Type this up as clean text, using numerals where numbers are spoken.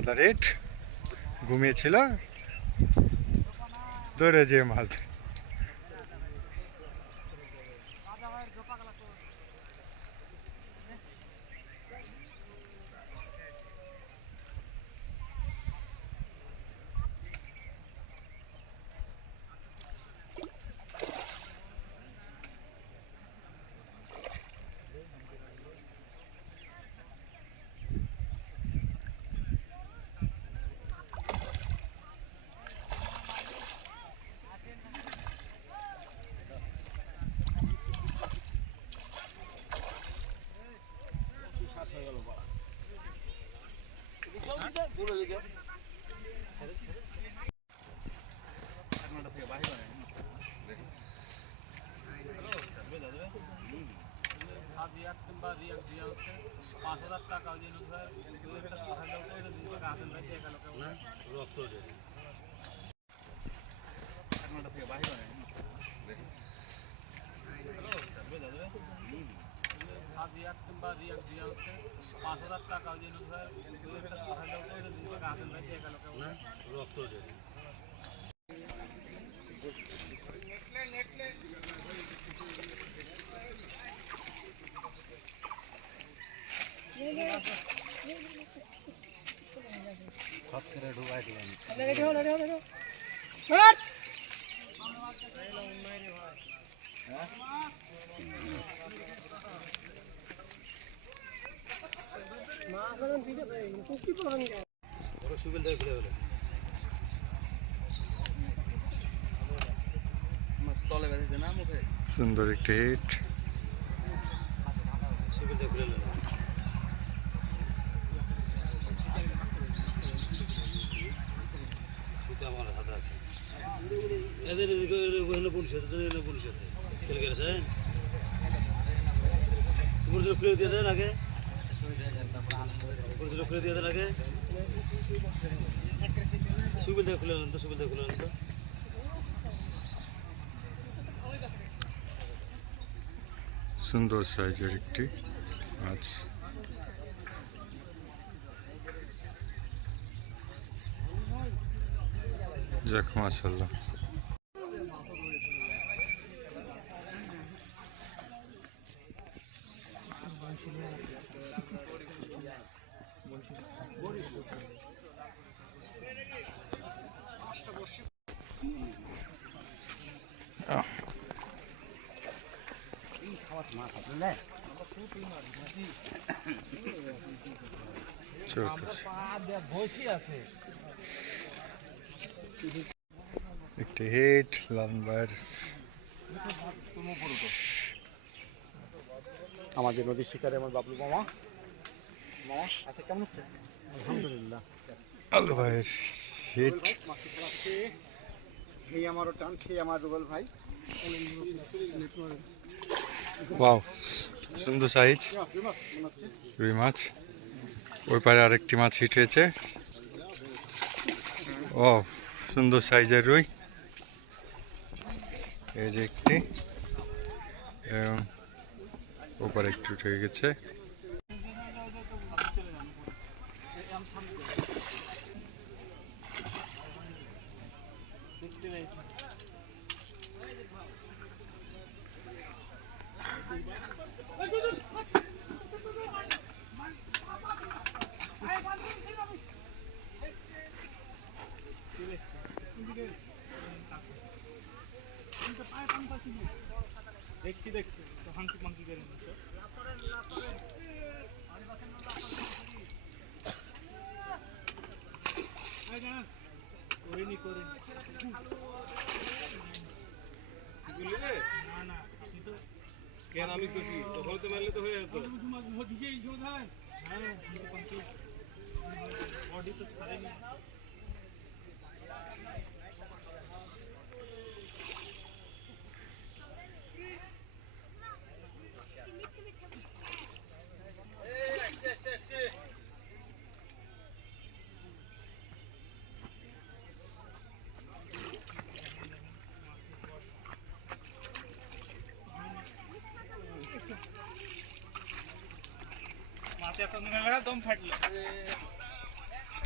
সাদা রেড ঘুমিয়েছিল, ধরে যে মাছ। সুন্দর একটি হিট। সুন্দর সাইজের একটি মাছ। যাক মাশাআল্লাহ। একটি হিট লম্বার। আমাদের নদীর শিকারে আমার বাবলু মামা। মামা আচ্ছা কেমন হচ্ছে? আলহামদুলিল্লাহ। আলু ভাইয়ের হিট। এই আমারও টান, সেই আমার রুবেল ভাই। ওয়াও, সুন্দর সাইজ রুই মাছ। ওই পারে আরেকটি মাছ হিট হয়েছে। ও সুন্দর সাইজের রুই। এই যে একটি, ওপারে একটু উঠে গেছে। দেখছি দেখছি হাঙ্কি মাঙ্কি করে করিনি না না আপনি তো কেন আমি তো তখন তো মারলে তো হয়ে যেত হ্যাঁ বডি তো ছাড়েনি। মাছ এত দম ফাটলো।